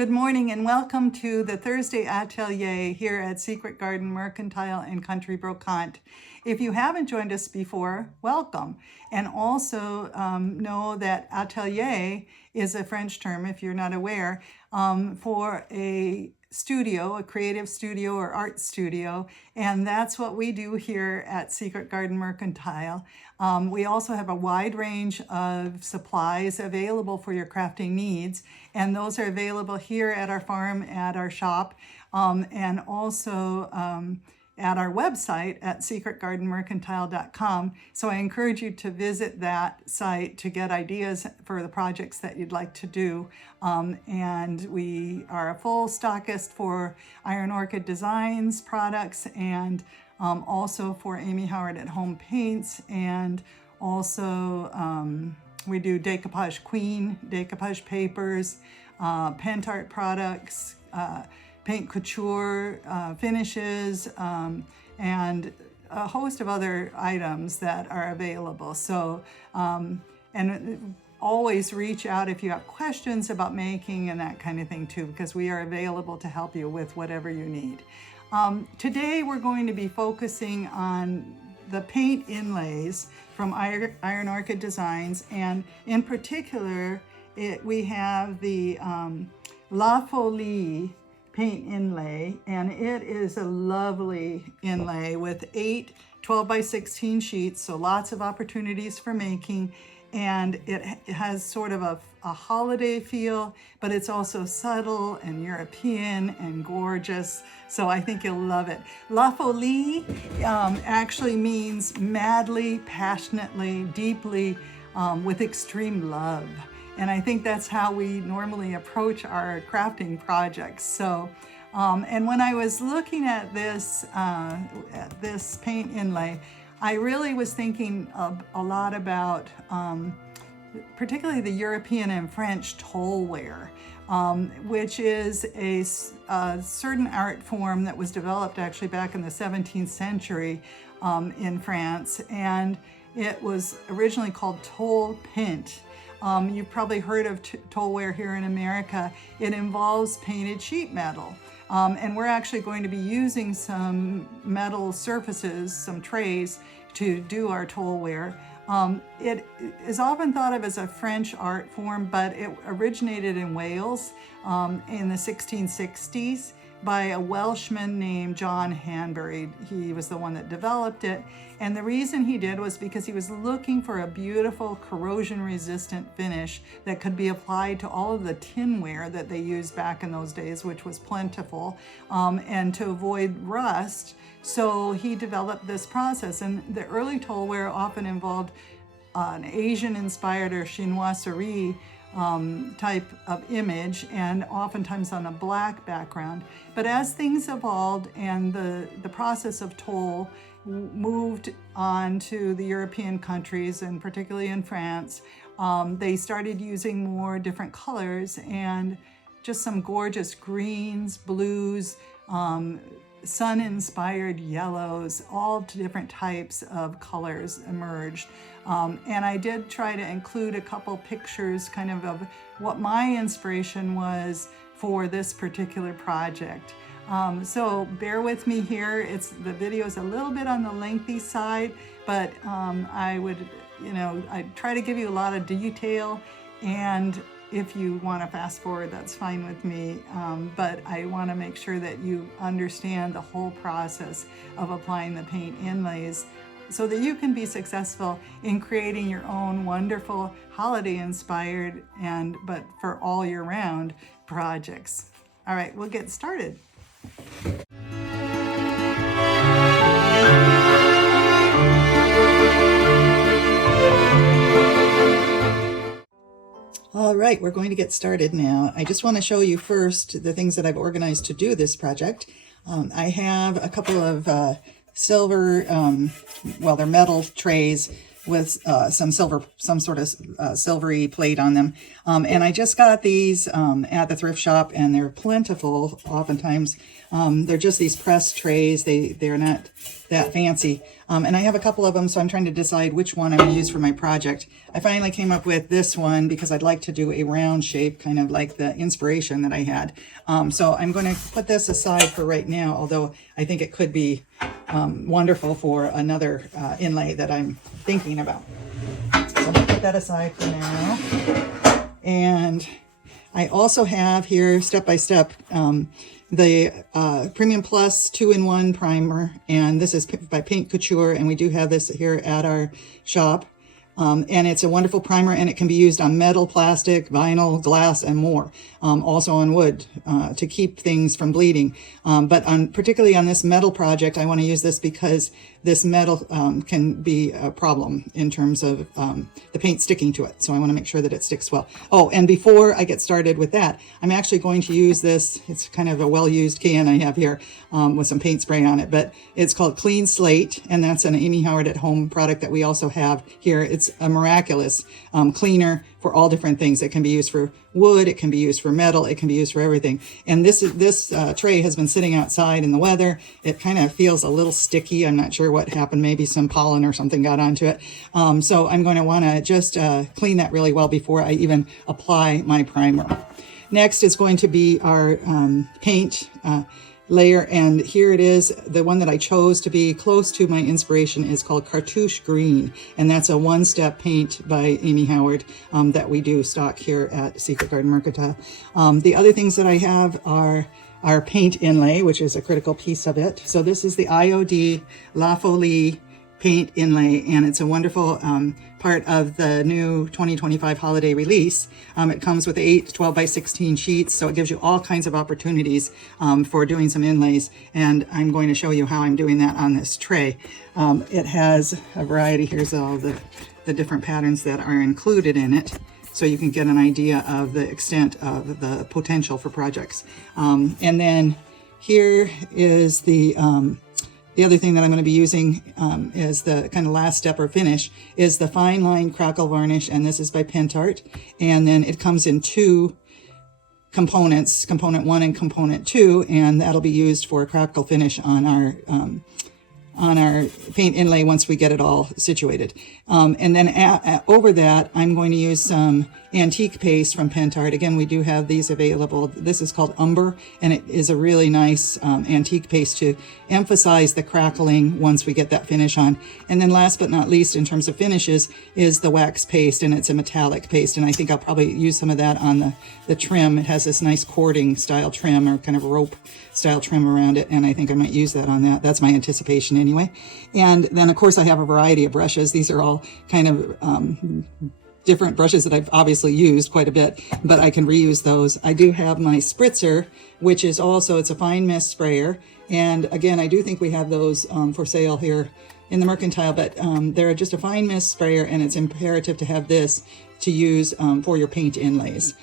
Good morning and welcome to the Thursday Atelier here at Secret Garden Mercantile and Country Brocante. If you haven't joined us before, welcome. And also know that atelier is a French term, if you're not aware, for a studio, a creative studio or art studio, and that's what we do here at Secret Garden Mercantile. We also have a wide range of supplies available for your crafting needs, and those are available here at our farm, at our shop, and also at our website at secretgardenmercantile.com. So I encourage you to visit that site to get ideas for the projects that you'd like to do. And we are a full stockist for Iron Orchid Designs products, and also for Amy Howard at Home Paints, and also we do decoupage queen, decoupage papers, Pentart products, paint couture, finishes, and a host of other items that are available. So, and always reach out if you have questions about making and that kind of thing too, because we are available to help you with whatever you need. Today we're going to be focusing on the paint inlays from Iron Orchid Designs, and in particular we have the La Folie paint inlay, and it is a lovely inlay with 8 12x16 sheets, so lots of opportunities for making, and it has sort of a holiday feel, but it's also subtle and European and gorgeous, so I think you'll love it. La Folie actually means madly, passionately, deeply, with extreme love. And I think that's how we normally approach our crafting projects. So, and when I was looking at this paint inlay, I really was thinking a lot about particularly the European and French toleware, which is a certain art form that was developed actually back in the 17th century in France, and it was originally called tole peint. You've probably heard of toleware here in America. It involves painted sheet metal. And we're actually going to be using some metal surfaces, some trays, to do our toleware. It is often thought of as a French art form, but it originated in Wales in the 1660s by a Welshman named John Hanbury. He was the one that developed it. And the reason he did was because he was looking for a beautiful corrosion-resistant finish that could be applied to all of the tinware that they used back in those days, which was plentiful, and to avoid rust. So he developed this process. And the early toleware often involved an Asian-inspired or chinoiserie type of image, and oftentimes on a black background. But as things evolved and the process of tole moved on to the European countries, and particularly in France, they started using more different colors and just some gorgeous greens, blues, sun-inspired yellows, all different types of colors emerged. And I did try to include a couple pictures kind of what my inspiration was for this particular project. So bear with me here. The video is a little bit on the lengthy side, but I try to give you a lot of detail, and if you want to fast forward, that's fine with me, but I want to make sure that you understand the whole process of applying the paint inlays so that you can be successful in creating your own wonderful holiday-inspired but for all year round projects. All right, we'll get started. All right, we're going to get started now. I just want to show you first the things that I've organized to do this project. I have a couple of silver, they're metal trays with some sort of silvery plate on them. And I just got these at the thrift shop, and they're plentiful oftentimes. They're just these pressed trays. They're not that fancy. And I have a couple of them, so I'm trying to decide which one I'm going to use for my project. I finally came up with this one because I'd like to do a round shape, kind of like the inspiration that I had. So I'm going to put this aside for right now, although I think it could be wonderful for another inlay that I'm thinking about. So I'm going to put that aside for now. And I also have here, step by step, the Premium Plus 2-in-1 primer, and this is by Paint Couture, and we do have this here at our shop. And it's a wonderful primer, and it can be used on metal, plastic, vinyl, glass, and more. Also on wood to keep things from bleeding. But particularly on this metal project, I want to use this because this metal can be a problem in terms of the paint sticking to it. So I want to make sure that it sticks well. Oh, and before I get started with that, I'm actually going to use this. It's kind of a well-used can I have here with some paint spray on it, but it's called Clean Slate, and that's an Amy Howard at Home product that we also have here. It's a miraculous cleaner for all different things. It can be used for wood, it can be used for metal, it can be used for everything. And this tray has been sitting outside in the weather. It kind of feels a little sticky. I'm not sure what happened. Maybe some pollen or something got onto it. So I'm going to want to just clean that really well before I even apply my primer. Next is going to be our paint layer, and here it is. The one that I chose to be close to my inspiration is called Cartouche Green, and that's a one-step paint by Amy Howard that we do stock here at Secret Garden Mercantile. The other things that I have are our paint inlay, which is a critical piece of it. So this is the IOD La Folie paint inlay, and it's a wonderful part of the new 2025 holiday release. It comes with 8 12 by 16 sheets, so it gives you all kinds of opportunities for doing some inlays, and I'm going to show you how I'm doing that on this tray. It has a variety. Here's all the different patterns that are included in it, so you can get an idea of the extent of the potential for projects. And then here is the other thing that I'm going to be using is the kind of last step or finish is the fine line Crackle varnish, and this is by Pentart. And then it comes in 2 components, component 1 and component 2, and that'll be used for Crackle finish on our paint inlay once we get it all situated. And then over that, I'm going to use some antique paste from Pentart. Again, we do have these available. This is called Umber, and it is a really nice antique paste to emphasize the crackling once we get that finish on. And then last but not least, in terms of finishes, is the wax paste, and it's a metallic paste, and I think I'll probably use some of that on the trim. It has this nice cording style trim, or kind of rope style trim around it, and I think I might use that on that. That's my anticipation anyway. And then of course I have a variety of brushes. These are all kind of different brushes that I've obviously used quite a bit, but I can reuse those. I do have my spritzer, which is also, it's a fine mist sprayer, and again, I do think we have those for sale here in the Mercantile, but they're just a fine mist sprayer, and it's imperative to have this to use for your paint inlays.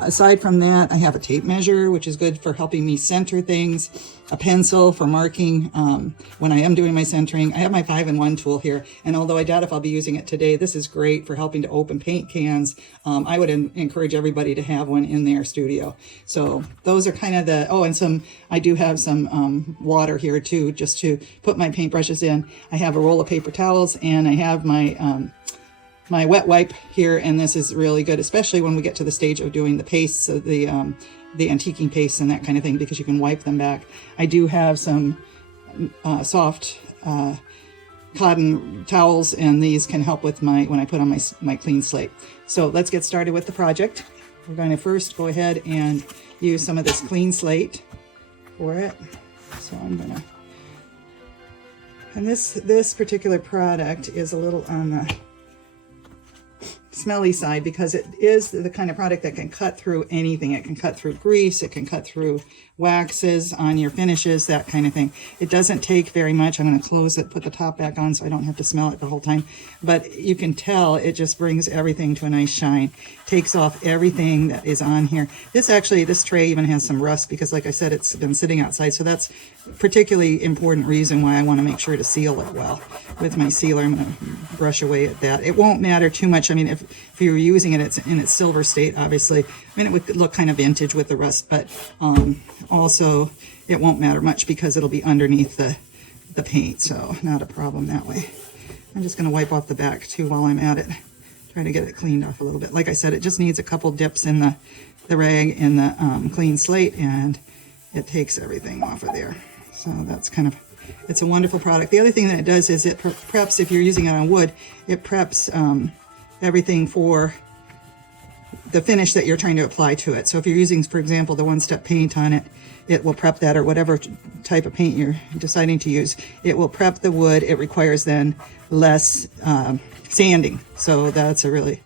Aside from that, I have a tape measure, which is good for helping me center things, a pencil for marking when I am doing my centering. I have my 5-in-1 tool here, and although I doubt if I'll be using it today, this is great for helping to open paint cans. I would encourage everybody to have one in their studio. So those are kind of the, oh, and I do have some water here too, just to put my paintbrushes in. I have a roll of paper towels, and I have my my wet wipe here, and this is really good, especially when we get to the stage of doing the pastes, the antiquing pastes and that kind of thing, because you can wipe them back. I do have some soft cotton towels, and these can help with when I put on my clean slate. So let's get started with the project. We're going to first go ahead and use some of this clean slate for it. So I'm gonna, and this particular product is a little on the smelly side, because it is the kind of product that can cut through anything. It can cut through grease, it can cut through waxes on your finishes, that kind of thing. It doesn't take very much. I'm going to close it, put the top back on so I don't have to smell it the whole time, but you can tell it just brings everything to a nice shine, takes off everything that is on here. This tray even has some rust, because like I said, it's been sitting outside, so that's particularly important reason why I want to make sure to seal it well. With my sealer, I'm going to brush away at that. It won't matter too much. I mean, if you're using it, it's in its silver state, obviously. I mean, it would look kind of vintage with the rust, but also it won't matter much because it'll be underneath the paint, so not a problem that way. I'm just going to wipe off the back too while I'm at it. Try to get it cleaned off a little bit. Like I said, it just needs a couple dips in the rag in the clean slate, and it takes everything off of there. So that's kind of, it's a wonderful product. The other thing that it does is it preps, if you're using it on wood, it preps everything for the finish that you're trying to apply to it. So if you're using, for example, the one-step paint on it, it will prep that, or whatever type of paint you're deciding to use. It will prep the wood. It requires then less sanding. So that's a really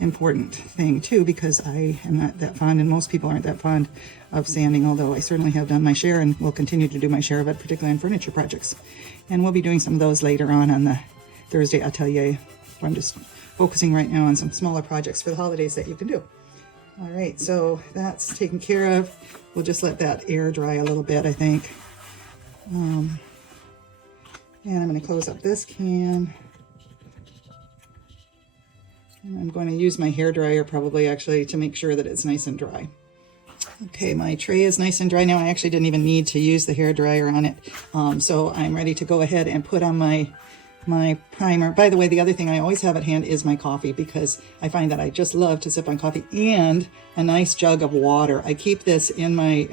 important thing too, because I am not that fond, and most people aren't that fond of sanding, although I certainly have done my share and will continue to do my share of it, particularly on furniture projects. And we'll be doing some of those later on the Thursday Atelier. I'm just focusing right now on some smaller projects for the holidays that you can do. All right, so that's taken care of. We'll just let that air dry a little bit, I think. And I'm going to close up this can. And I'm going to use my hair dryer probably actually to make sure that it's nice and dry. Okay, my tray is nice and dry now. I actually didn't even need to use the hair dryer on it. So I'm ready to go ahead and put on my primer. By the way, the other thing I always have at hand is my coffee, because I find that I just love to sip on coffee, and a nice jug of water. I keep this in my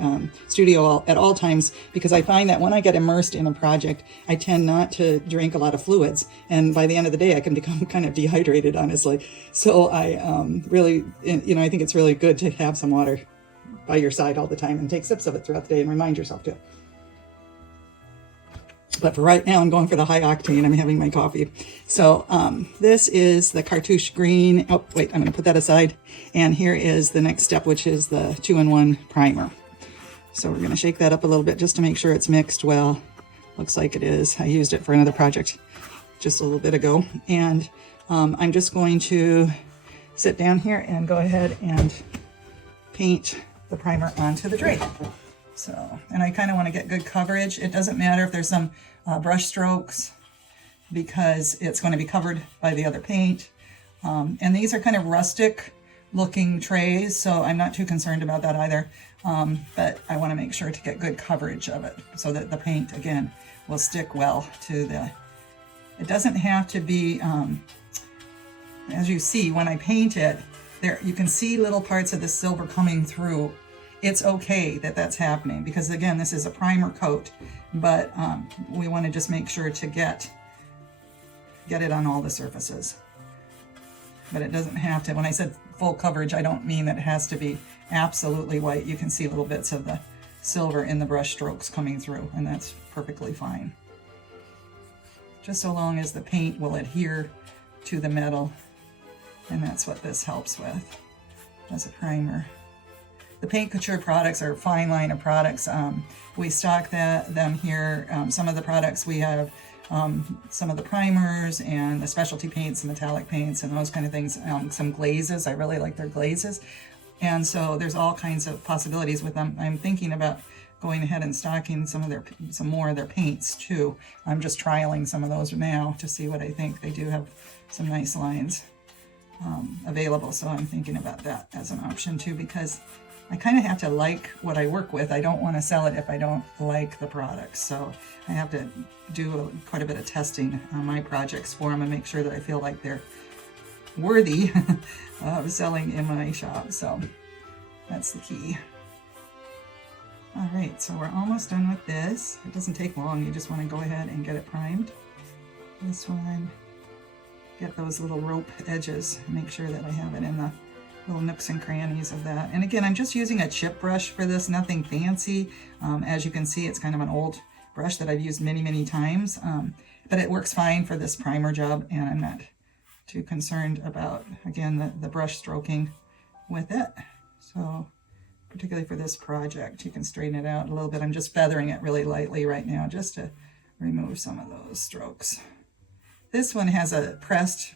studio at all times, because I find that when I get immersed in a project, I tend not to drink a lot of fluids. And by the end of the day, I can become kind of dehydrated, honestly. So I really, I think it's really good to have some water by your side all the time and take sips of it throughout the day and remind yourself to. But for right now, I'm going for the high octane. I'm having my coffee. So this is the cartouche green. Oh, wait, I'm going to put that aside. And here is the next step, which is the 2-in-1 primer. So we're going to shake that up a little bit just to make sure it's mixed well. Looks like it is. I used it for another project just a little bit ago. And I'm just going to sit down here and go ahead and paint the primer onto the tray. So, and I kind of want to get good coverage. It doesn't matter if there's some brush strokes, because it's going to be covered by the other paint. And these are kind of rustic looking trays, so I'm not too concerned about that either. But I want to make sure to get good coverage of it so that the paint, again, will stick well to the, it doesn't have to be, as you see, when I paint it, there you can see little parts of the silver coming through. It's okay that that's happening, because again, this is a primer coat, but we want to just make sure to get it on all the surfaces. But it doesn't have to. When I said full coverage, I don't mean that it has to be absolutely white. You can see little bits of the silver in the brush strokes coming through, and that's perfectly fine. Just so long as the paint will adhere to the metal, and that's what this helps with as a primer. The Paint Couture products are a fine line of products. We stock them here. Some of the products we have, some of the primers and the specialty paints and metallic paints and those kind of things. Some glazes, I really like their glazes. And so there's all kinds of possibilities with them. I'm thinking about going ahead and stocking some more of their paints too. I'm just trialing some of those now to see what I think. They do have some nice lines available, so I'm thinking about that as an option too, because I kind of have to like what I work with. I don't want to sell it if I don't like the products. So I have to do quite a bit of testing on my projects for them and make sure that I feel like they're worthy of selling in my shop. So that's the key. All right, so we're almost done with this. It doesn't take long. You just want to go ahead and get it primed. This one, get those little rope edges. Make sure that I have it in the little nooks and crannies of that. And again, I'm just using a chip brush for this, nothing fancy. As you can see, it's kind of an old brush that I've used many, many times, but it works fine for this primer job, and I'm not too concerned about, again, the brush stroking with it. So particularly for this project, you can straighten it out a little bit. I'm just feathering it really lightly right now just to remove some of those strokes. This one has a pressed,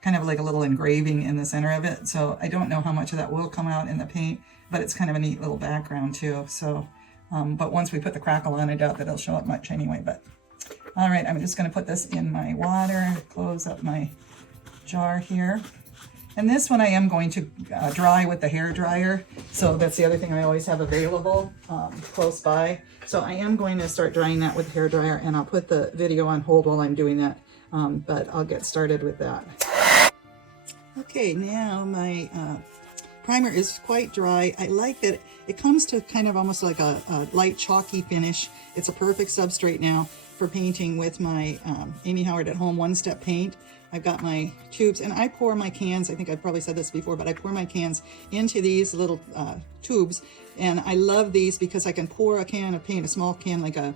kind of like a little engraving in the center of it. So I don't know how much of that will come out in the paint, but it's kind of a neat little background too. So, but once we put the crackle on, I doubt that it'll show up much anyway. But all right, I'm just going to put this in my water, close up my jar here. And this one I am going to dry with the hair dryer. So that's the other thing I always have available close by. So I am going to start drying that with the hair dryer, and I'll put the video on hold while I'm doing that. But I'll get started with that. Okay, now my primer is quite dry. I like that it comes to kind of almost like a light chalky finish. It's a perfect substrate now for painting with my Amy Howard at Home one-step paint. I've got my tubes, and I pour my cans, I think I've probably said this before, but I pour my cans into these little tubes, and I love these because I can pour a can of paint, a small can, like a,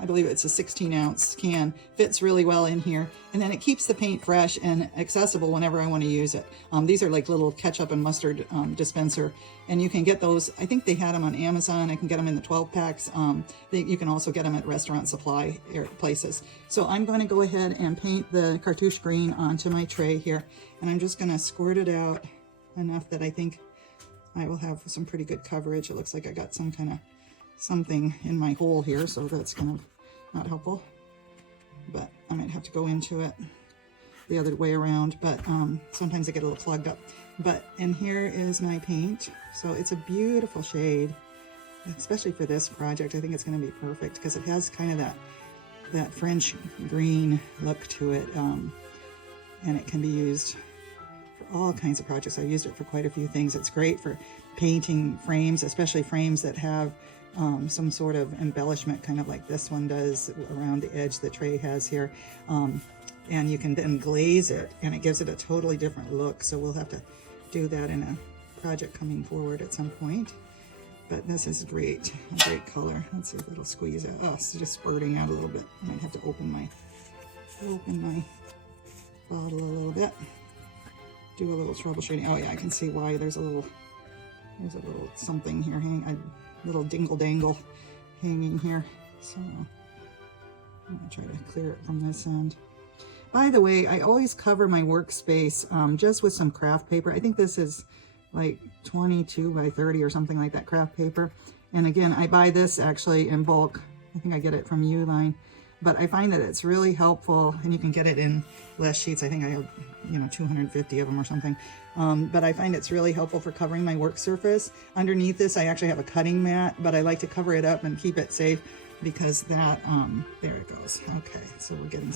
I believe it's a 16-ounce can, fits really well in here, and then it keeps the paint fresh and accessible whenever I want to use it. These are like little ketchup and mustard dispenser, and you can get those, I think they had them on Amazon. I can get them in the 12 packs. You can also get them at restaurant supply places. So I'm going to go ahead and paint the cartouche green onto my tray here, and I'm just going to squirt it out enough that I think I will have some pretty good coverage. It looks like I got some kind of something in my hole here, so that's kind of not helpful, but I might have to go into it the other way around, but sometimes I get a little clogged up. And here is my paint. So it's a beautiful shade, especially for this project. I think it's going to be perfect because it has kind of that French green look to it, and it can be used for all kinds of projects. I used it for quite a few things. It's great for painting frames, especially frames that have some sort of embellishment, kind of like this one does around the edge the tray has here. And you can then glaze it, and it gives it a totally different look. So we'll have to do that in a project coming forward at some point. But this is great, a great color. Let's see if it'll squeeze out. Oh, it's just spurting out a little bit. I might have to open my bottle a little bit. Do a little troubleshooting. Oh yeah, I can see why there's a little something here hanging, a little dingle dangle hanging here. So I'm gonna try to clear it from this end. By the way, I always cover my workspace just with some craft paper. I think this is like 22 by 30 or something like that craft paper. And again, I buy this actually in bulk. I think I get it from Uline. But I find that it's really helpful, and you can get it in less sheets. I think I have, 250 of them or something. But I find it's really helpful for covering my work surface. Underneath this, I actually have a cutting mat, but I like to cover it up and keep it safe because that, there it goes. Okay, so we're getting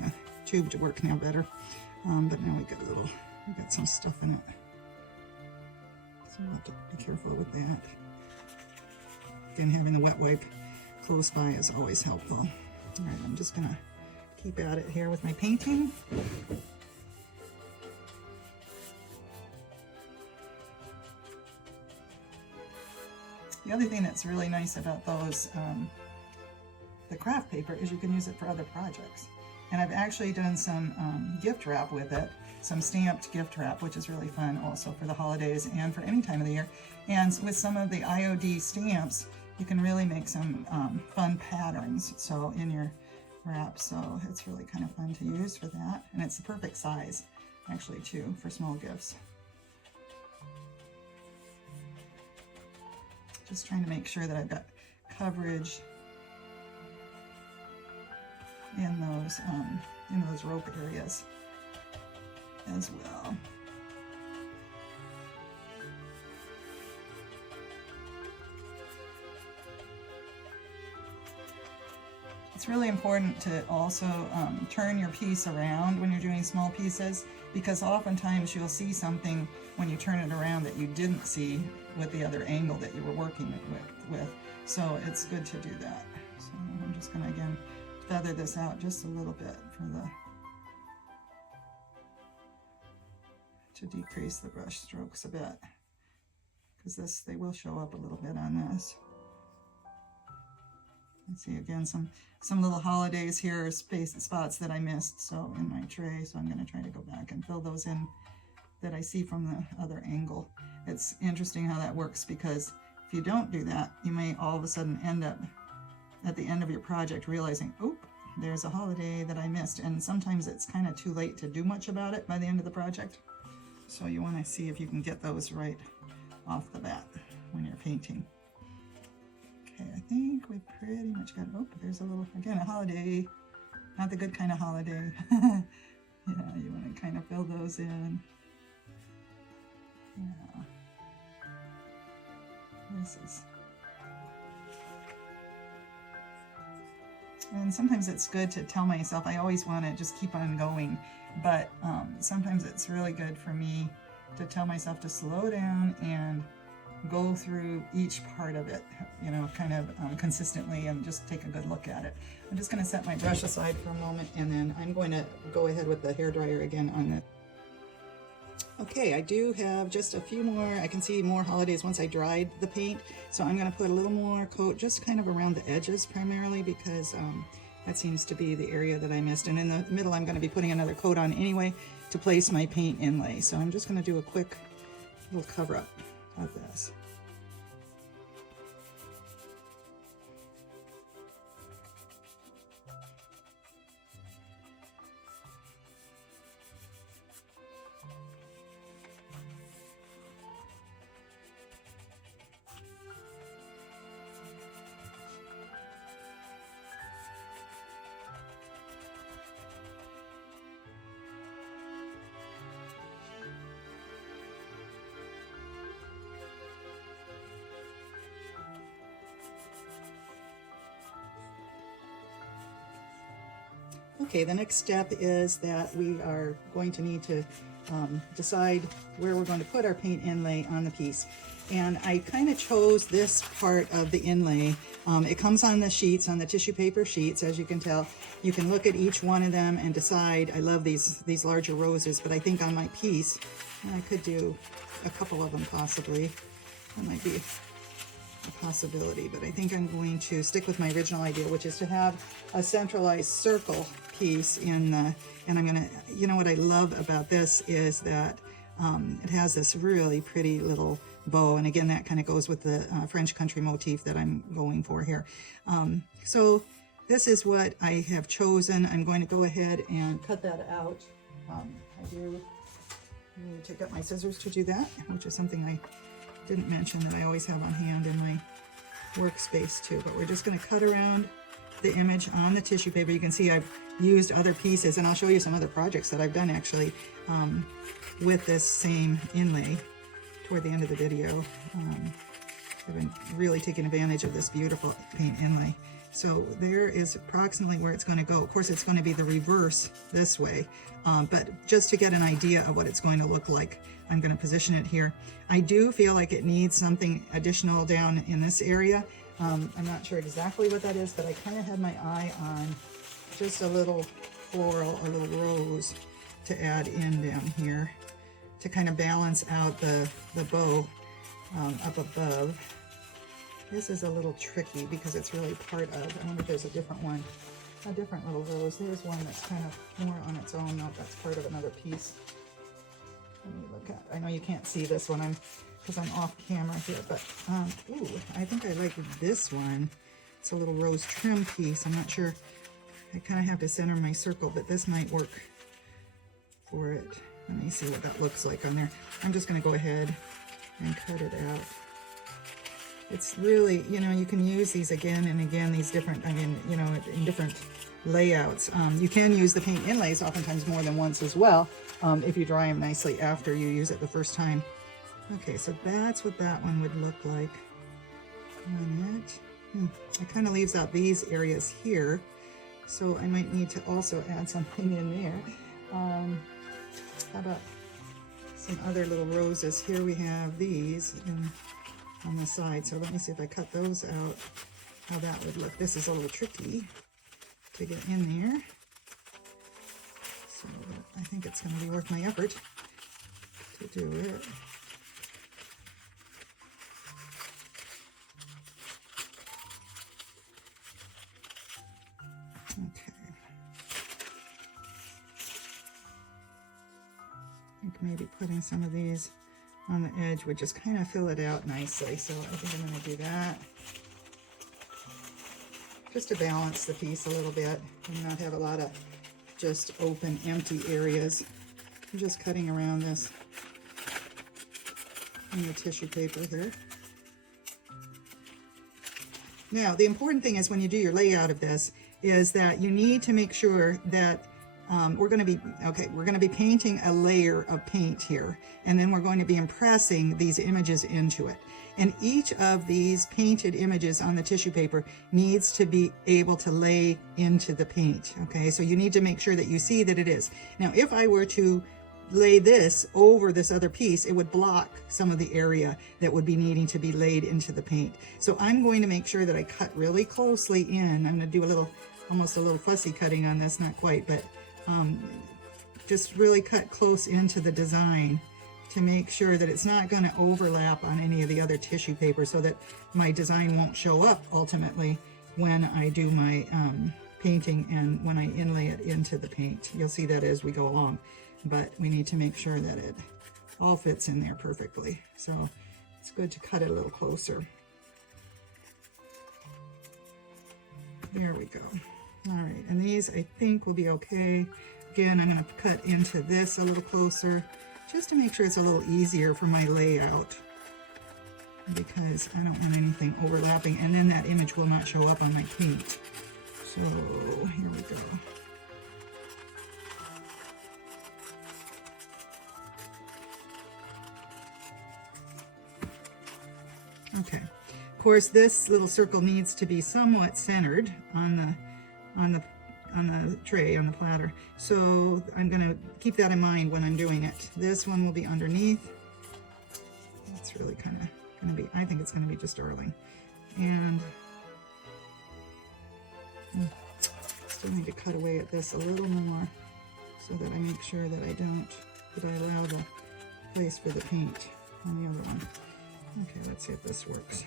the tube to work now better. But now we got some stuff in it. So we'll have to be careful with that. Again, having the wet wipe close by is always helpful. All right, I'm just gonna keep at it here with my painting. The other thing that's really nice about those, the craft paper, is you can use it for other projects. And I've actually done some gift wrap with it, some stamped gift wrap, which is really fun also for the holidays and for any time of the year. And with some of the IOD stamps, you can really make some fun patterns so in your wrap. So it's really kind of fun to use for that. And it's the perfect size, actually, too, for small gifts. Just trying to make sure that I've got coverage in those rope areas as well. It's really important to also turn your piece around when you're doing small pieces, because oftentimes you'll see something when you turn it around that you didn't see with the other angle that you were working with. So it's good to do that. So I'm just going to again feather this out just a little bit to decrease the brush strokes a bit, because they will show up a little bit on this. Let's see, again, some little holidays here, spots that I missed so in my tray. So I'm going to try to go back and fill those in that I see from the other angle. It's interesting how that works, because if you don't do that, you may all of a sudden end up at the end of your project realizing, oop, there's a holiday that I missed. And sometimes it's kind of too late to do much about it by the end of the project. So you want to see if you can get those right off the bat when you're painting. Okay, I think we pretty much got, oh, there's a little, again, a holiday, not the good kind of holiday. Yeah, you want to kind of fill those in. Yeah. This is... And sometimes it's good to tell myself, I always want to just keep on going, but sometimes it's really good for me to tell myself to slow down and go through each part of it, you know, kind of consistently, and just take a good look at it. I'm just going to set my brush aside for a moment, and then I'm going to go ahead with the hairdryer again on this. Okay, I do have just a few more. I can see more holidays once I dried the paint, so I'm going to put a little more coat just kind of around the edges primarily, because that seems to be the area that I missed. And in the middle I'm going to be putting another coat on anyway to place my paint inlay. So I'm just going to do a quick little cover up of this. Okay, the next step is that we are going to need to decide where we're going to put our paint inlay on the piece. And I kind of chose this part of the inlay. It comes on the sheets, on the tissue paper sheets, as you can tell. You can look at each one of them and decide. I love these larger roses, but I think on my piece, I could do a couple of them possibly. That might be a possibility, but I think I'm going to stick with my original idea, which is to have a centralized circle piece in the, and I'm gonna, you know what I love about this is that it has this really pretty little bow, and again that kind of goes with the French country motif that I'm going for here. So this is what I have chosen. I'm going to go ahead and cut that out. I do need to get my scissors to do that, which is something I didn't mention that I always have on hand in my workspace too. But we're just going to cut around the image on the tissue paper. You can see I've used other pieces, and I'll show you some other projects that I've done actually with this same inlay toward the end of the video. I've been really taking advantage of this beautiful paint inlay. So there is approximately where it's going to go. Of course, it's going to be the reverse this way, but just to get an idea of what it's going to look like, I'm going to position it here. I do feel like it needs something additional down in this area. I'm not sure exactly what that is, but I kind of had my eye on just a little floral, a little rose to add in down here to kind of balance out the bow up above. This is a little tricky because it's really part of, I wonder if there's a different one, a different little rose. There's one that's kind of more on its own. No, that's part of another piece. Let me look at, I know you can't see this one because I'm off camera here, but ooh, I think I like this one. It's a little rose trim piece. I'm not sure, I kind of have to center my circle, but this might work for it. Let me see what that looks like on there. I'm just going to go ahead and cut it out. It's really, you know, you can use these again and again, these different, I mean, you know, in different layouts. You can use the paint inlays oftentimes more than once as well, if you dry them nicely after you use it the first time. Okay, so that's what that one would look like on it. It kind of leaves out these areas here, so I might need to also add something in there. How about some other little roses? Here we have these on the side, so let me see if I cut those out, how that would look. This is a little tricky to get in there, so I think it's going to be worth my effort to do it. Okay. I think maybe putting some of these on the edge would just kind of fill it out nicely. So I think I'm going to do that just to balance the piece a little bit and not have a lot of just open, empty areas. I'm just cutting around this in the tissue paper here. Now, the important thing is when you do your layout of this is that you need to make sure that we're going to be painting a layer of paint here, and then we're going to be impressing these images into it. And each of these painted images on the tissue paper needs to be able to lay into the paint, okay? So you need to make sure that you see that it is. Now, if I were to lay this over this other piece, it would block some of the area that would be needing to be laid into the paint. So I'm going to make sure that I cut really closely in. I'm going to do a little, almost a little fussy cutting on this, not quite, but just really cut close into the design to make sure that it's not going to overlap on any of the other tissue paper, so that my design won't show up ultimately when I do my painting and when I inlay it into the paint. You'll see that as we go along, but we need to make sure that it all fits in there perfectly. So it's good to cut it a little closer. There we go. All right, and these I think will be okay. Again, I'm going to cut into this a little closer just to make sure it's a little easier for my layout, because I don't want anything overlapping, and then that image will not show up on my paint. So here we go. Okay. Of course, this little circle needs to be somewhat centered on the tray, on the platter. So I'm going to keep that in mind when I'm doing it. This one will be underneath. It's really kind of going to be, I think it's going to be just darling. And still need to cut away at this a little more so that I make sure that I allow the place for the paint on the other one. Okay, let's see if this works.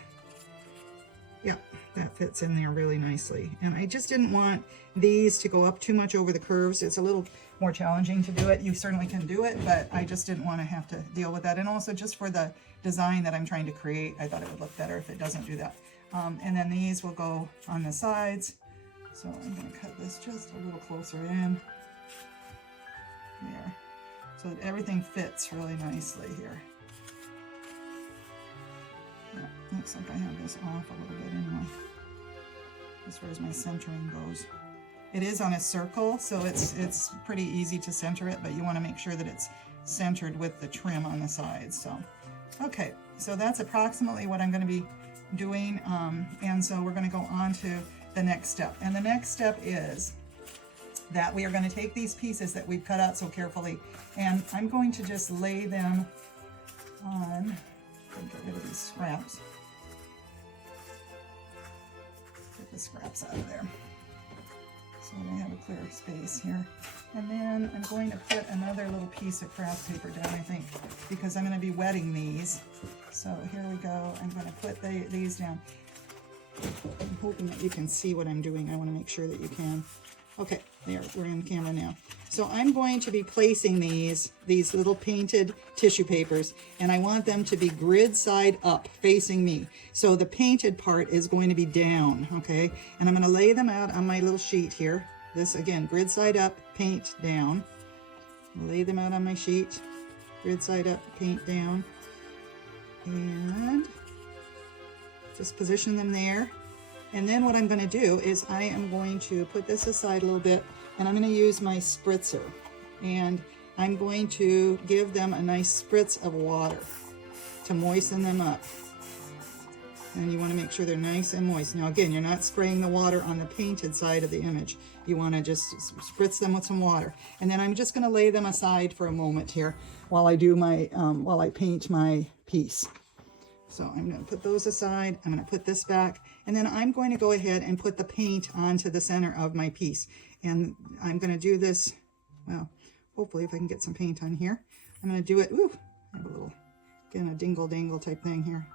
Yeah, that fits in there really nicely. And I just didn't want these to go up too much over the curves. It's a little more challenging to do it. You certainly can do it, but I just didn't want to have to deal with that. And also just for the design that I'm trying to create, I thought it would look better if it doesn't do that. And then these will go on the sides. So I'm going to cut this just a little closer in there, so that everything fits really nicely here. Yeah, looks like I have this off a little bit anyway, as far as my centering goes. It is on a circle, so it's pretty easy to center it, but you want to make sure that it's centered with the trim on the sides. So, okay, so that's approximately what I'm going to be doing, and so we're going to go on to the next step. And the next step is that we are going to take these pieces that we've cut out so carefully, and I'm going to just lay them on. Get rid of these scraps. Get the scraps out of there, so I have a clear space here. And then I'm going to put another little piece of craft paper down, I think, because I'm going to be wetting these. So here we go. I'm going to put these down. I'm hoping that you can see what I'm doing. I want to make sure that you can. Okay, there, we're in camera now. So I'm going to be placing these little painted tissue papers, and I want them to be grid side up, facing me. So the painted part is going to be down, okay? And I'm going to lay them out on my little sheet here. This, again, grid side up, paint down. Lay them out on my sheet, grid side up, paint down. And just position them there. And then what I'm going to do is I am going to put this aside a little bit, and I'm going to use my spritzer, and I'm going to give them a nice spritz of water to moisten them up. And you want to make sure they're nice and moist. Now again, you're not spraying the water on the painted side of the image. You want to just spritz them with some water. And then I'm just going to lay them aside for a moment here while I do my while I paint my piece. So I'm going to put those aside. I'm going to put this back, and then I'm going to go ahead and put the paint onto the center of my piece. And I'm going to do this, well, hopefully if I can get some paint on here. I'm going to do it, ooh, I have a little, again, a dingle-dangle type thing here.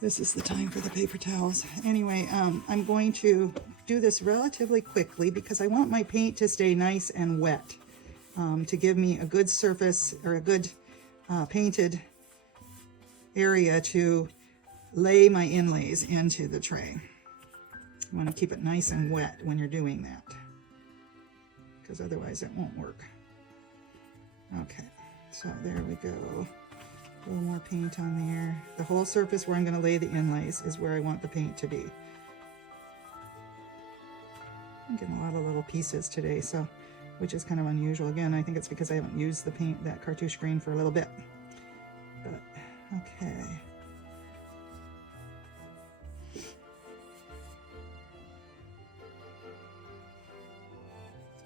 This is the time for the paper towels. Anyway, I'm going to do this relatively quickly because I want my paint to stay nice and wet, to give me a good surface, or a good painted area to lay my inlays into the tray. You want to keep it nice and wet when you're doing that, because otherwise it won't work. Okay, so there we go. A little more paint on there. The whole surface where I'm going to lay the inlays is where I want the paint to be. I'm getting a lot of little pieces today, so which is kind of unusual. Again, I think it's because I haven't used the paint, that cartouche green, for a little bit. But okay.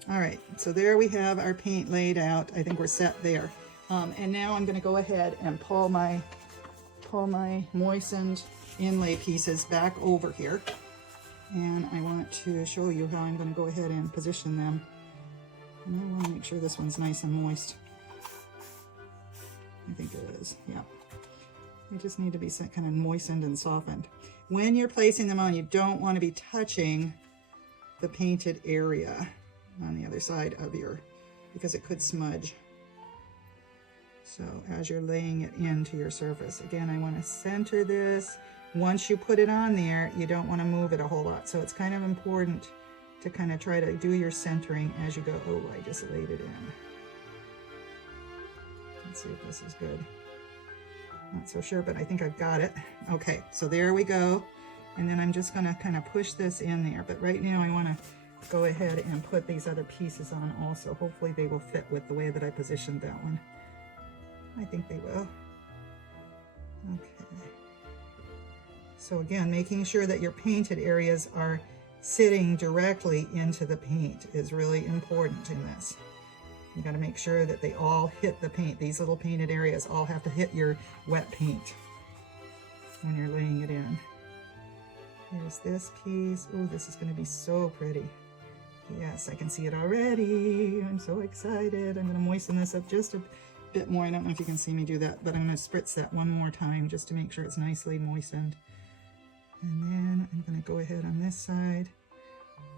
All right, so there we have our paint laid out. I think we're set there. And now I'm going to go ahead and pull my moistened inlay pieces back over here. And I want to show you how I'm going to go ahead and position them. And I want to make sure this one's nice and moist. I think it is, yeah. They just need to be kind of moistened and softened. When you're placing them on, you don't want to be touching the painted area on the other side of because it could smudge. So as you're laying it into your surface, again, I want to center this. Once you put it on there, you don't want to move it a whole lot. So it's kind of important to kind of try to do your centering as you go. Oh, I just laid it in. Let's see if this is good. Not so sure, but I think I've got it. Okay, so there we go. And then I'm just going to kind of push this in there. But right now I want to go ahead and put these other pieces on also. Hopefully they will fit with the way that I positioned that one. I think they will. Okay. So again, making sure that your painted areas are sitting directly into the paint is really important in this. You got to make sure that they all hit the paint. These little painted areas all have to hit your wet paint when you're laying it in. Here's this piece. Oh, this is going to be so pretty. Yes, I can see it already. I'm so excited. I'm going to moisten this up just a bit more. I don't know if you can see me do that, but I'm going to spritz that one more time just to make sure it's nicely moistened. And then I'm going to go ahead on this side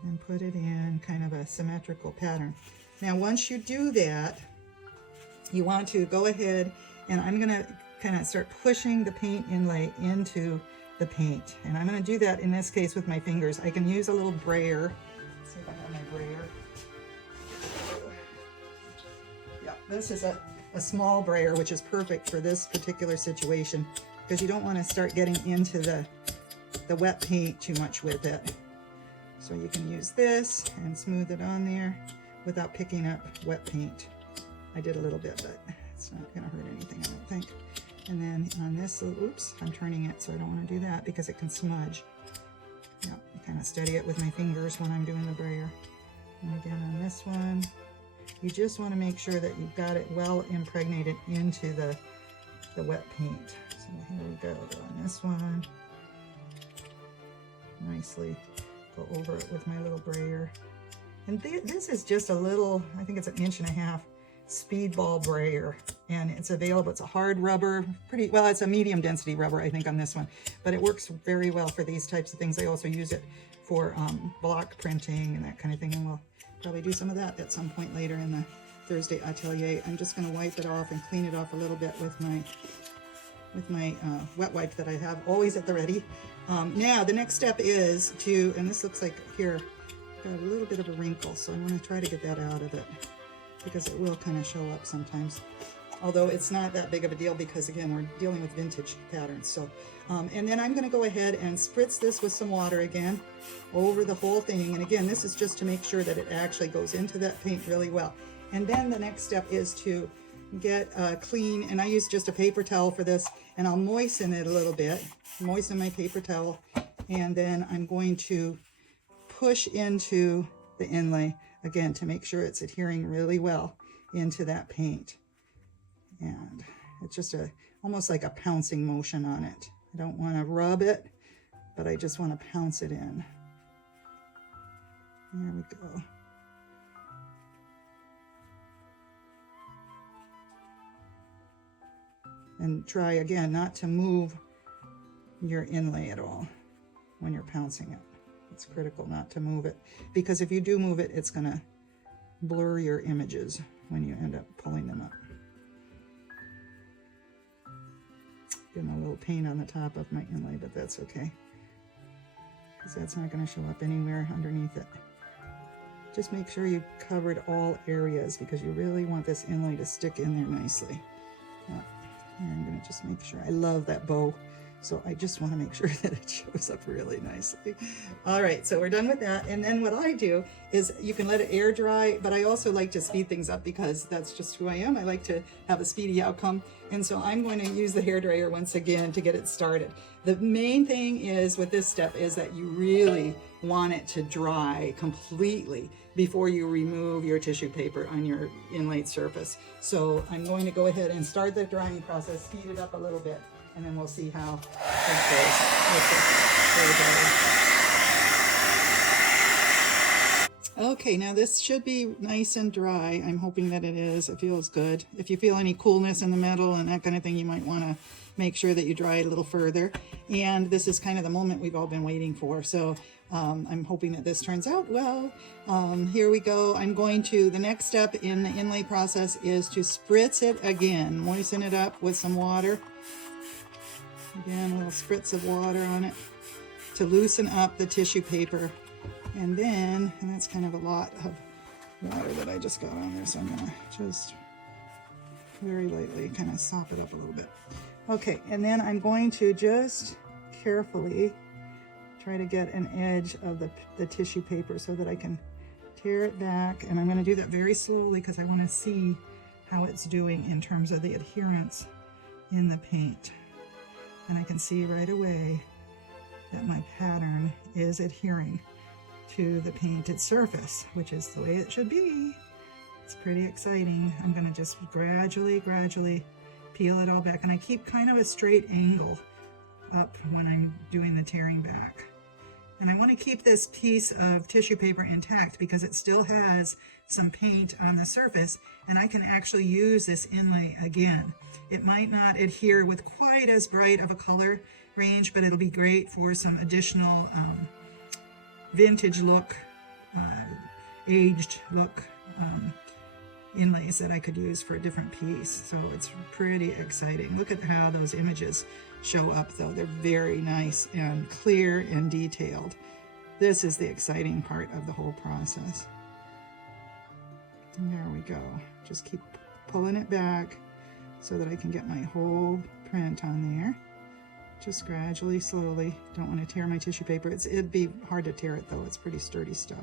and put it in kind of a symmetrical pattern. Now, once you do that, you want to go ahead and I'm going to kind of start pushing the paint inlay into the paint. And I'm going to do that in this case with my fingers. I can use a little brayer. Let's see if I have my brayer. Yeah, this is a small brayer, which is perfect for this particular situation because you don't want to start getting into the wet paint too much with it. So you can use this and smooth it on there without picking up wet paint. I did a little bit, but it's not going to hurt anything, I don't think. And then on this, oops, I'm turning it, so I don't want to do that because it can smudge. Yeah, kind of steady it with my fingers when I'm doing the brayer. And again on this one, you just want to make sure that you've got it well impregnated into the wet paint. So here we go on this one. Nicely go over it with my little brayer. And this is just a little, I think it's 1.5 inch speedball brayer, and it's available. It's a hard rubber, pretty well, it's a medium density rubber, I think, on this one, but it works very well for these types of things. I also use it for block printing and that kind of thing, and we'll probably do some of that at some point later in the Thursday Atelier. I'm just going to wipe it off and clean it off a little bit with my wet wipe that I have always at the ready. Now the next step is to, and this looks like here, got a little bit of a wrinkle, so I want to try to get that out of it because it will kind of show up sometimes. Although it's not that big of a deal because again, we're dealing with vintage patterns. So, and then I'm going to go ahead and spritz this with some water again over the whole thing. And again, this is just to make sure that it actually goes into that paint really well. And then the next step is to get clean, and I use just a paper towel for this, and I'll moisten it a little bit, moisten my paper towel, and then I'm going to push into the inlay again to make sure it's adhering really well into that paint. And it's just almost like a pouncing motion on it. I don't want to rub it, but I just want to pounce it in. There we go. And try again not to move your inlay at all when you're pouncing it. It's critical not to move it, because if you do move it, it's going to blur your images when you end up pulling them up. Getting a little paint on the top of my inlay, but that's okay, because that's not going to show up anywhere underneath it. Just make sure you covered all areas, because you really want this inlay to stick in there nicely. And I'm going to just make sure. I love that bow So I just want to make sure that it shows up really nicely. All right, so we're done with that. And then what I do is you can let it air dry, but I also like to speed things up because that's just who I am. I like to have a speedy outcome. And so I'm going to use the hairdryer once again to get it started. The main thing is with this step is that you really want it to dry completely before you remove your tissue paper on your inlaid surface. So I'm going to go ahead and start the drying process, speed it up a little bit, and then we'll see how it goes. Okay, now this should be nice and dry. I'm hoping that it is. It feels good. If you feel any coolness in the metal and that kind of thing, you might want to make sure that you dry it a little further. And this is kind of the moment we've all been waiting for. So I'm hoping that this turns out well. Here we go. I'm going to, the next step in the inlay process is to spritz it again. Moisten it up with some water. Again, a little spritz of water on it to loosen up the tissue paper. And then, and that's kind of a lot of water that I just got on there, so I'm gonna just very lightly kind of sop it up a little bit. Okay, and then I'm going to just carefully try to get an edge of the tissue paper so that I can tear it back. And I'm going to do that very slowly because I want to see how it's doing in terms of the adherence in the paint. And I can see right away that my pattern is adhering to the painted surface, which is the way it should be. It's pretty exciting. I'm going to just gradually peel it all back, and I keep kind of a straight angle up when I'm doing the tearing back. And I want to keep this piece of tissue paper intact because it still has some paint on the surface, and I can actually use this inlay again. It might not adhere with quite as bright of a color range, but it'll be great for some additional vintage look, aged look inlays that I could use for a different piece. So it's pretty exciting. Look at how those images show up though. They're very nice and clear and detailed. This is the exciting part of the whole process. And there we go. Just keep pulling it back so that I can get my whole print on there. Just gradually, slowly. Don't want to tear my tissue paper. It'd be hard to tear it though. It's pretty sturdy stuff.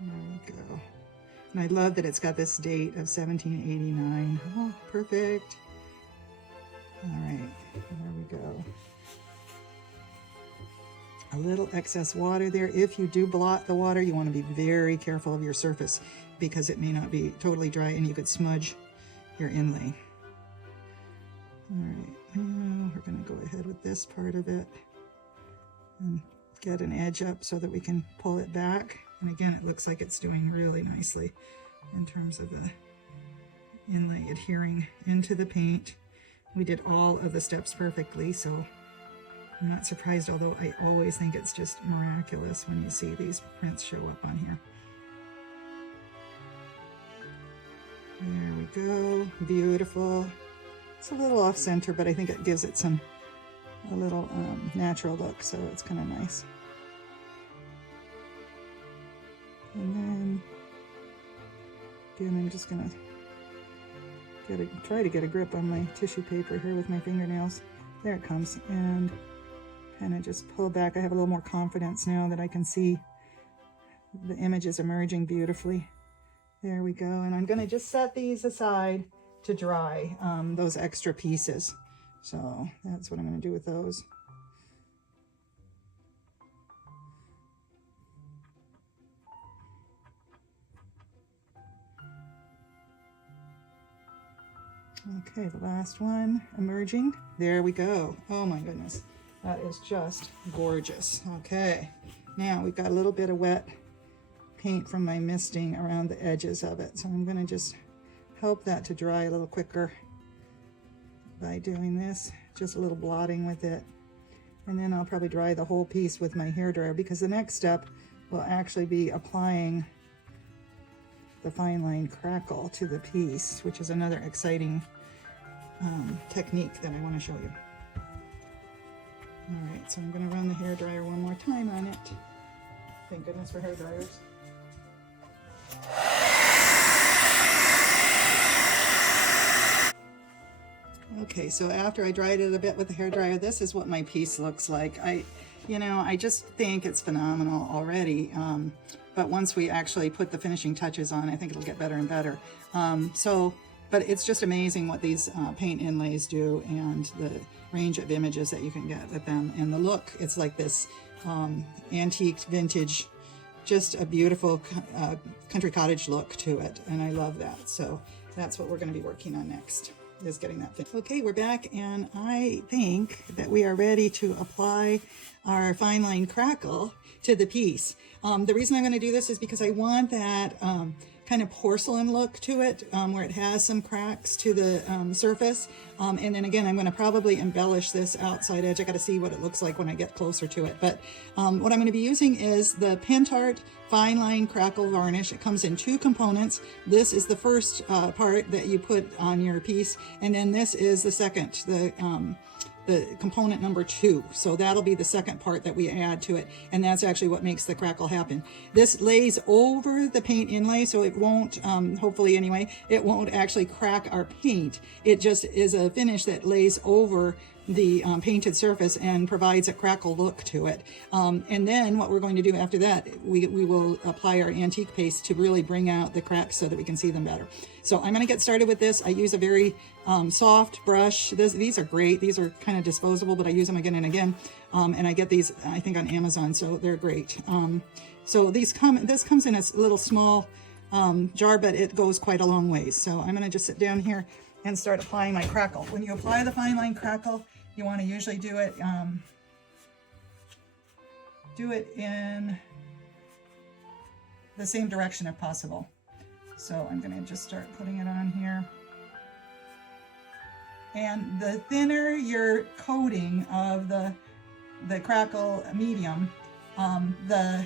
There we go. And I love that it's got this date of 1789. Oh, perfect. All right, there we go. A little excess water there. If you do blot the water, you want to be very careful of your surface because it may not be totally dry and you could smudge your inlay. All right, now we're going to go ahead with this part of it and get an edge up so that we can pull it back. And again, it looks like it's doing really nicely in terms of the inlay adhering into the paint. We did all of the steps perfectly, so I'm not surprised, although I always think it's just miraculous when you see these prints show up on here. There we go, beautiful. It's a little off center, but I think it gives it a little natural look, so it's kind of nice. And then, again, I'm just gonna try to get a grip on my tissue paper here with my fingernails. There it comes, and kind of just pull back. I have a little more confidence now that I can see the images emerging beautifully. There we go, and I'm gonna just set these aside to dry, those extra pieces. So that's what I'm gonna do with those. Okay, the last one emerging. There we go. Oh my goodness, that is just gorgeous. Okay, now we've got a little bit of wet paint from my misting around the edges of it. So I'm gonna just help that to dry a little quicker by doing this, just a little blotting with it. And then I'll probably dry the whole piece with my hairdryer because the next step will actually be applying the fine line Crackle to the piece, which is another exciting technique that I want to show you. All right, so I'm going to run the hairdryer one more time on it. Thank goodness for hairdryers. Okay, so after I dried it a bit with the hairdryer, this is what my piece looks like. I just think it's phenomenal already. But once we actually put the finishing touches on, I think it'll get better and better. But it's just amazing what these paint inlays do, and the range of images that you can get with them. And the look, it's like this antique vintage, just a beautiful country cottage look to it. And I love that. So that's what we're going to be working on next, is getting that finished. Okay, we're back, and I think that we are ready to apply our fine line crackle to the piece. The reason I'm going to do this is because I want that kind of porcelain look to it, where it has some cracks to the surface. And then again, I'm going to probably embellish this outside edge. I got to see what it looks like when I get closer to it. But what I'm going to be using is the Pentart Fine Line Crackle Varnish. It comes in 2 components. This is the first part that you put on your piece, and then this is the second, the component number 2. So that'll be the second part that we add to it, and that's actually what makes the crackle happen. This lays over the paint inlay, so it won't, hopefully anyway, it won't actually crack our paint. It just is a finish that lays over the painted surface and provides a crackle look to it. And then what we're going to do after that, we will apply our antique paste to really bring out the cracks so that we can see them better. So I'm going to get started with this. I use a very soft brush. These are great. These are kind of disposable, but I use them again and again. And I get these, I think, on Amazon, so they're great. So this comes in a little small jar, but it goes quite a long ways. So I'm going to just sit down here and start applying my crackle. When you apply the fine line crackle, you want to usually do it in the same direction if possible. So I'm going to just start putting it on here. And the thinner your coating of the crackle medium, the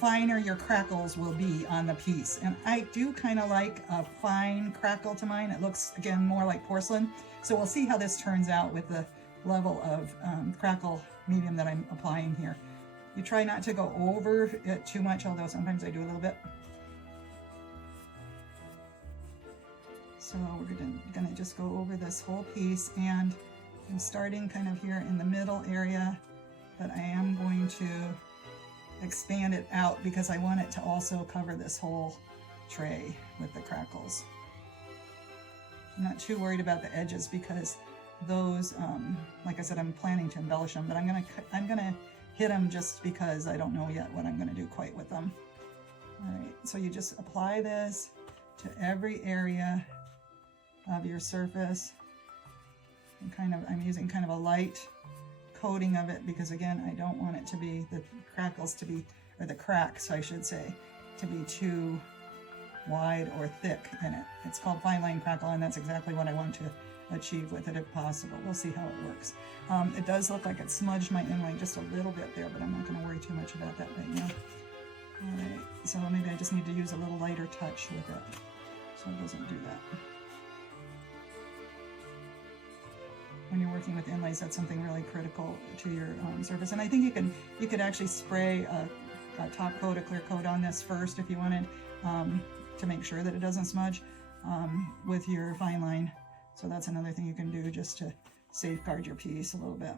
finer your crackles will be on the piece. And I do kind of like a fine crackle to mine. It looks, again, more like porcelain. So we'll see how this turns out with the level of crackle medium that I'm applying here. You try not to go over it too much, although sometimes I do a little bit. So we're gonna just go over this whole piece, and I'm starting kind of here in the middle area, but I am going to expand it out because I want it to also cover this whole tray with the crackles. I'm not too worried about the edges because those, like I said, I'm planning to embellish them, but I'm gonna hit them just because I don't know yet what I'm gonna do quite with them. All right, so you just apply this to every area of your surface. And I'm using kind of a light coating of it because, again, I don't want it to be, the crackles to be, or the cracks, I should say, to be too wide or thick in it. It's called fine line crackle, and that's exactly what I want to achieve with it if possible. We'll see how it works. It does look like it smudged my inlay just a little bit there, but I'm not going to worry too much about that right now. All right, so maybe I just need to use a little lighter touch with it so it doesn't do that. When you're working with inlays, that's something really critical to your surface. And I think you could actually spray a top coat, a clear coat on this first if you wanted, to make sure that it doesn't smudge with your fine line. So that's another thing you can do just to safeguard your piece a little bit.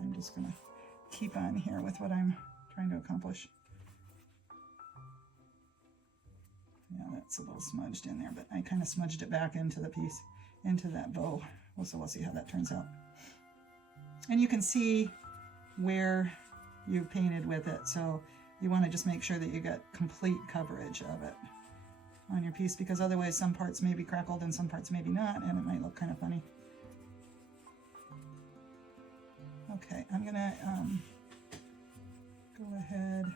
I'm just gonna keep on here with what I'm trying to accomplish. Yeah, that's a little smudged in there, but I kind of smudged it back into the piece, into that bow. So we'll see how that turns out. And you can see where you painted with it, so you want to just make sure that you get complete coverage of it on your piece, because otherwise some parts may be crackled and some parts maybe not, and it might look kind of funny. Okay, I'm gonna go ahead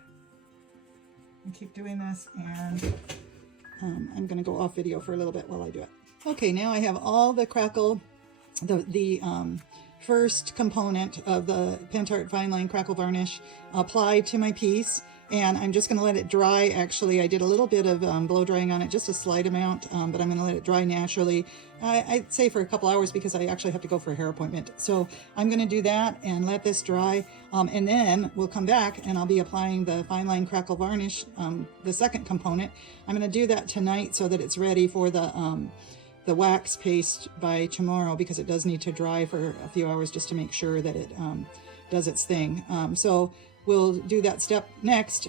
and keep doing this, and I'm gonna go off video for a little bit while I do it. Okay, now I have all the crackle, the first component of the Pentart Fine Line Crackle Varnish applied to my piece, and I'm just going to let it dry. Actually, I did a little bit of blow drying on it, just a slight amount, but I'm going to let it dry naturally. I'd say for a couple hours because I actually have to go for a hair appointment. So I'm going to do that and let this dry, and then we'll come back and I'll be applying the Fine Line Crackle Varnish, the second component. I'm going to do that tonight so that it's ready for the the wax paste by tomorrow, because it does need to dry for a few hours just to make sure that it does its thing. So we'll do that step next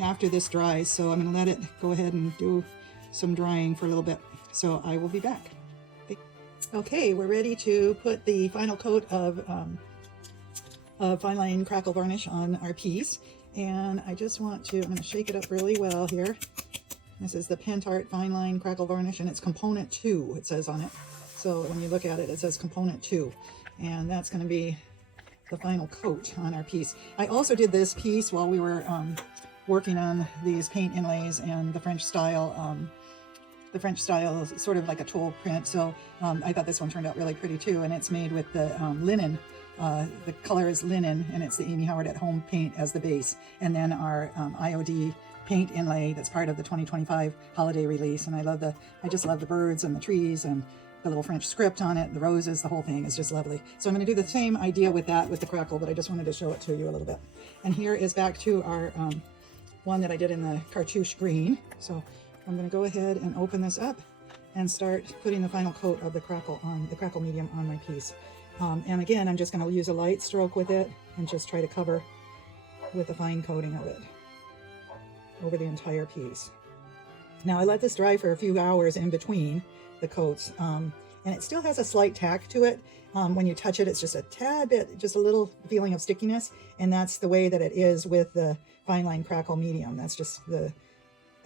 after this dries. So I'm going to let it go ahead and do some drying for a little bit. So I will be back. Okay, we're ready to put the final coat of fine line crackle varnish on our piece. And I just want to, I'm going to shake it up really well here. This is the Pentart Fine Line Crackle Varnish, and it's component 2, it says on it. So when you look at it, it says component 2. And that's going to be the final coat on our piece. I also did this piece while we were working on these paint inlays and the French style is sort of like a tole print. So I thought this one turned out really pretty too. And it's made with the linen. The color is linen, and it's the Amy Howard at Home paint as the base. And then our IOD paint inlay that's part of the 2025 holiday release. And I just love the birds and the trees and the little French script on it, the roses, the whole thing is just lovely. So I'm going to do the same idea with that, with the crackle, but I just wanted to show it to you a little bit. And here is back to our one that I did in the cartouche green. So I'm going to go ahead and open this up and start putting the final coat of the crackle medium on my piece. And again, I'm just going to use a light stroke with it and just try to cover with a fine coating of it over the entire piece. Now I let this dry for a few hours in between the coats, and it still has a slight tack to it. When you touch it, it's just a tad bit, just a little feeling of stickiness, and that's the way that it is with the fine line crackle medium. That's just the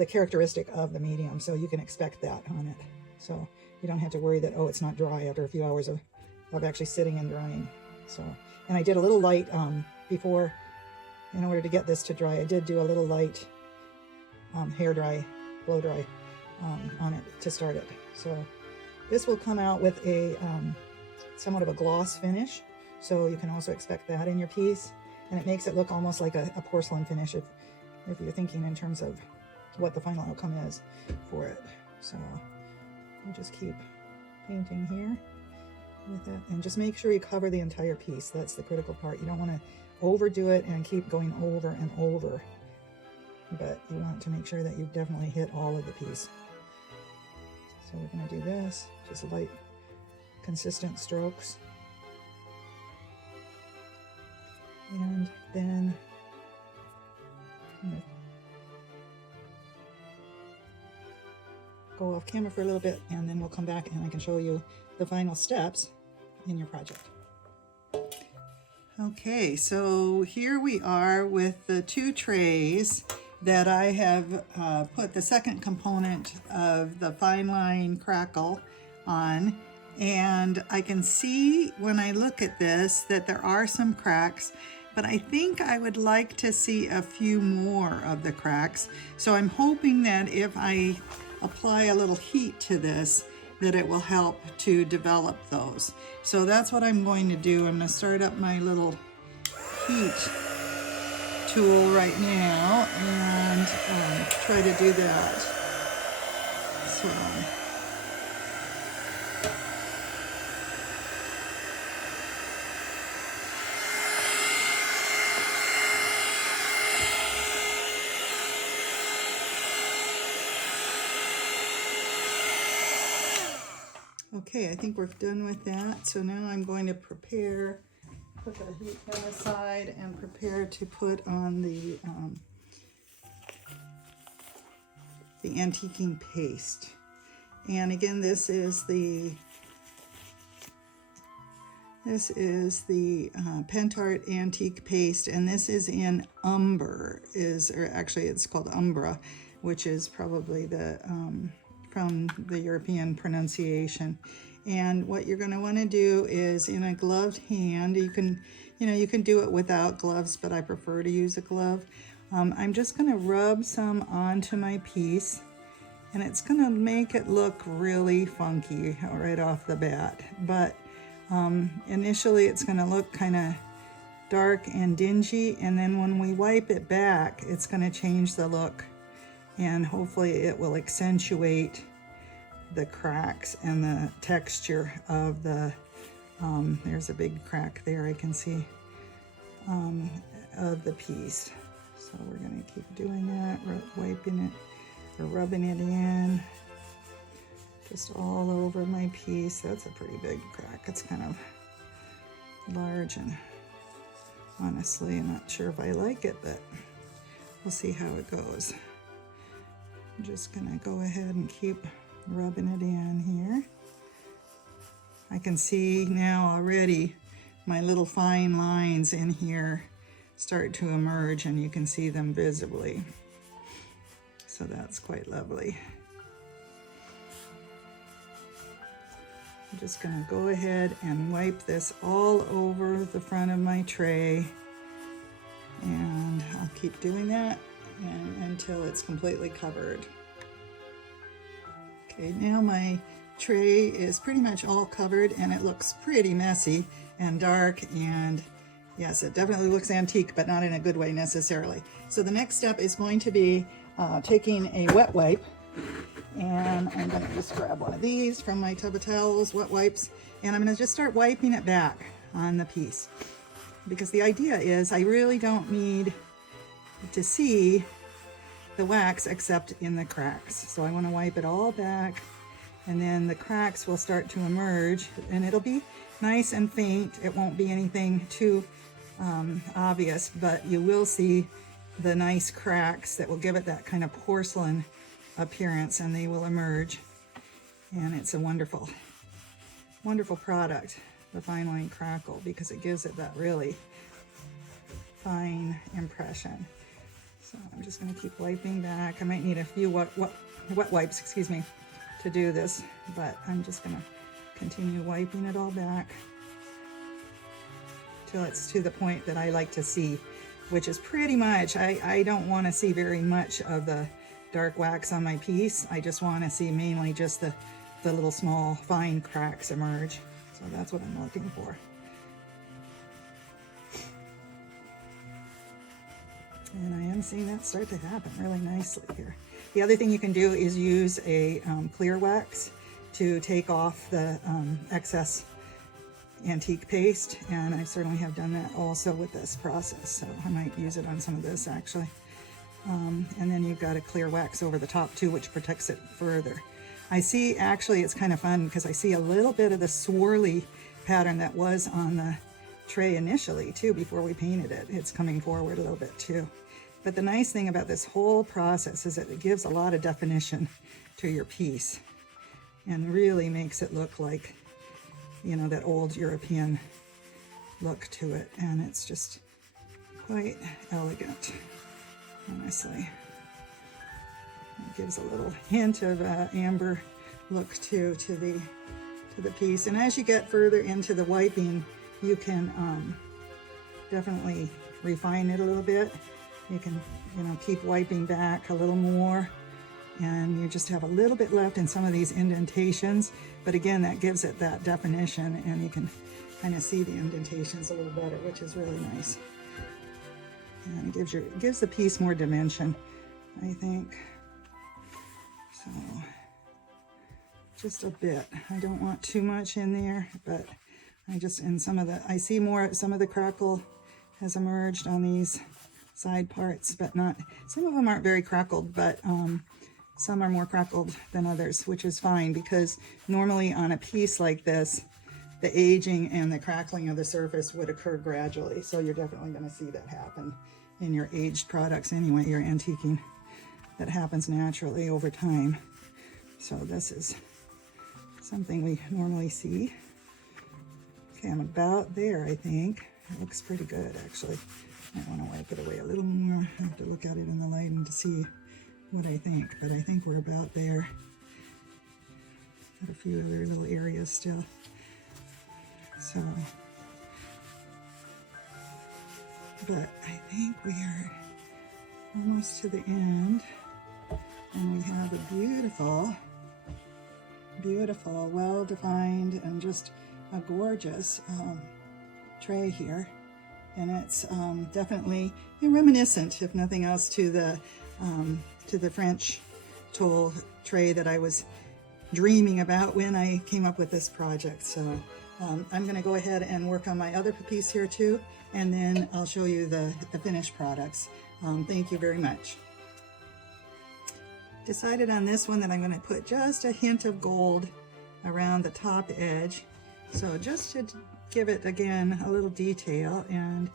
characteristic of the medium, so you can expect that on it. So you don't have to worry that, oh, it's not dry after a few hours of actually sitting and drying. So, and I did a little light before, in order to get this to dry, I did do a little light hair dry, blow dry on it to start it. So this will come out with a somewhat of a gloss finish, so you can also expect that in your piece, and it makes it look almost like a porcelain finish if you're thinking in terms of what the final outcome is for it. So I'll just keep painting here with it, and just make sure you cover the entire piece. That's the critical part. You don't want to overdo it and keep going over and over, but you want to make sure that you definitely hit all of the piece. So we're going to do this, just light, consistent strokes. And then I'm going to go off camera for a little bit, and then we'll come back and I can show you the final steps in your project. Okay, so here we are with the 2 trays that I have put the second component of the fine line crackle on, and I can see when I look at this that there are some cracks, but I think I would like to see a few more of the cracks. So I'm hoping that if I apply a little heat to this, that it will help to develop those. So that's what I'm going to do. I'm going to start up my little heat tool right now and try to do that. So okay, I think we're done with that. So now I'm going to put the heat gun aside and prepare to put on the antiquing paste. And again, this is the Pentart antique paste, and this is in Umber, or actually it's called Umbra, which is probably the from the European pronunciation. And what you're going to want to do is, in a gloved hand, you can do it without gloves, but I prefer to use a glove. I'm just going to rub some onto my piece, and it's going to make it look really funky right off the bat. But initially it's going to look kind of dark and dingy, and then when we wipe it back, it's going to change the look, and hopefully it will accentuate the cracks and the texture of the there's a big crack there I can see of the piece. So we're going to keep doing that, wiping it or rubbing it in just all over my piece. That's a pretty big crack. It's kind of large, and honestly, I'm not sure if I like it, but we'll see how it goes. I'm just gonna go ahead and keep rubbing it in here. I can see now already my little fine lines in here start to emerge, and you can see them visibly. So that's quite lovely. I'm just gonna go ahead and wipe this all over the front of my tray, and I'll keep doing that until it's completely covered. Okay, now my tray is pretty much all covered, and it looks pretty messy and dark, and yes, it definitely looks antique, but not in a good way necessarily. So the next step is going to be taking a wet wipe, and I'm going to just grab one of these from my tub of towels, wet wipes, and I'm going to just start wiping it back on the piece, because the idea is I really don't need to see the wax except in the cracks. So I want to wipe it all back, and then the cracks will start to emerge, and it'll be nice and faint. It won't be anything too obvious, but you will see the nice cracks that will give it that kind of porcelain appearance, and they will emerge. And it's a wonderful, wonderful product, the fine line Crackle, because it gives it that really fine impression. So I'm just going to keep wiping back. I might need a few wet wipes, excuse me, to do this, but I'm just going to continue wiping it all back till it's to the point that I like to see, which is pretty much, I don't want to see very much of the dark wax on my piece. I just want to see mainly just the little small fine cracks emerge. So that's what I'm looking for. And I am seeing that start to happen really nicely here. The other thing you can do is use a clear wax to take off the excess antique paste, and I certainly have done that also with this process, so I might use it on some of this actually. And then you've got a clear wax over the top too, which protects it further. I see, actually it's kind of fun because I see a little bit of the swirly pattern that was on the tray initially too before we painted it. It's coming forward a little bit too. But the nice thing about this whole process is that it gives a lot of definition to your piece and really makes it look like, you know, that old European look to it. And it's just quite elegant, honestly. It gives a little hint of amber look to the piece. And as you get further into the wiping, you can definitely refine it a little bit. You can, you know, keep wiping back a little more, and you just have a little bit left in some of these indentations. But again, that gives it that definition, and you can kind of see the indentations a little better, which is really nice. And it gives the piece more dimension, I think. So just a bit. I don't want too much in there, but I just, in some of the, I see more, some of the crackle has emerged on these side parts, but not, some of them aren't very crackled, but some are more crackled than others, which is fine, because normally on a piece like this, the aging and the crackling of the surface would occur gradually. So you're definitely going to see that happen in your aged products anyway, your antiquing. That happens naturally over time. So this is something we normally see. Okay, I'm about there, I think. It looks pretty good, actually. I want to wipe it away a little more. I have to look at it in the light and to see what I think, but I think we're about there. Got a few other little areas still. So, but I think we are almost to the end, and we have a beautiful, beautiful, well-defined, and just a gorgeous tray here. And it's definitely reminiscent, if nothing else, to the French Tole tray that I was dreaming about when I came up with this project. So I'm going to go ahead and work on my other piece here too, and then I'll show you the finished products. Thank you very much. decided on this one that I'm going to put just a hint of gold around the top edge. So just to give it, again, a little detail and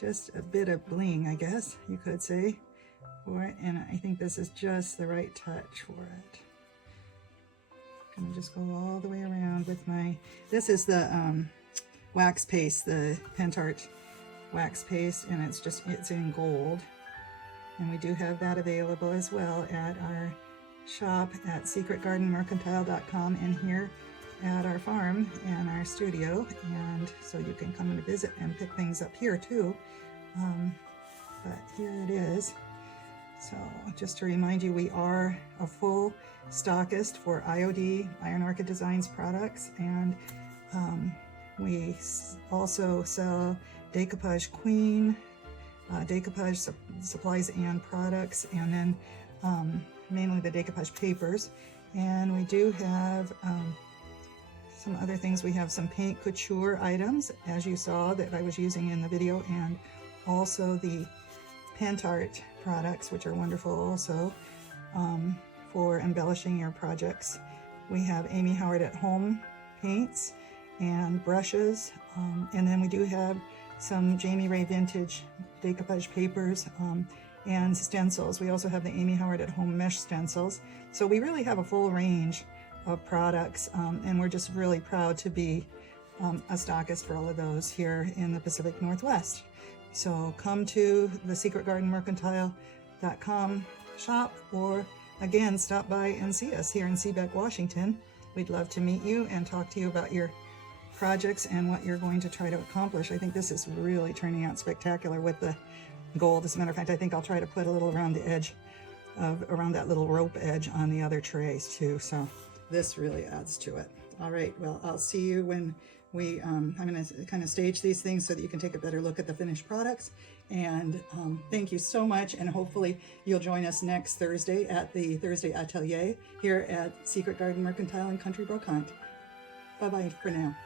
just a bit of bling, I guess you could say, for it. And I think this is just the right touch for it. I'm going to just go all the way around with my, this is the wax paste, the Pentart wax paste, and it's in gold. And we do have that available as well at our shop at secretgardenmercantile.com and here at our farm and our studio. And so you can come and visit and pick things up here too. But here it is. So just to remind you, we are a full stockist for IOD, Iron Orchid Designs products, and we also sell decoupage queen, decoupage supplies and products, and then mainly the decoupage papers. And we do have some other things. We have some paint couture items, as you saw, that I was using in the video, and also the Pentart products, which are wonderful also for embellishing your projects. We have Amy Howard at Home paints and brushes, and then we do have some Jamie Ray Vintage decoupage papers and stencils. We also have the Amy Howard at Home mesh stencils. So we really have a full range of products, and we're just really proud to be a stockist for all of those here in the Pacific Northwest. So come to the secretgardenmercantile.com shop, or again, stop by and see us here in Seabeck, Washington. We'd love to meet you and talk to you about your projects and what you're going to try to accomplish. I think this is really turning out spectacular with the gold. As a matter of fact, I think I'll try to put a little around the edge around that little rope edge on the other trays too. So this really adds to it. All right, well, I'll see you when we, I'm going to kind of stage these things so that you can take a better look at the finished products. And thank you so much, and hopefully you'll join us next Thursday at the Thursday Atelier here at Secret Garden Mercantile in Country Brocante. Bye-bye for now.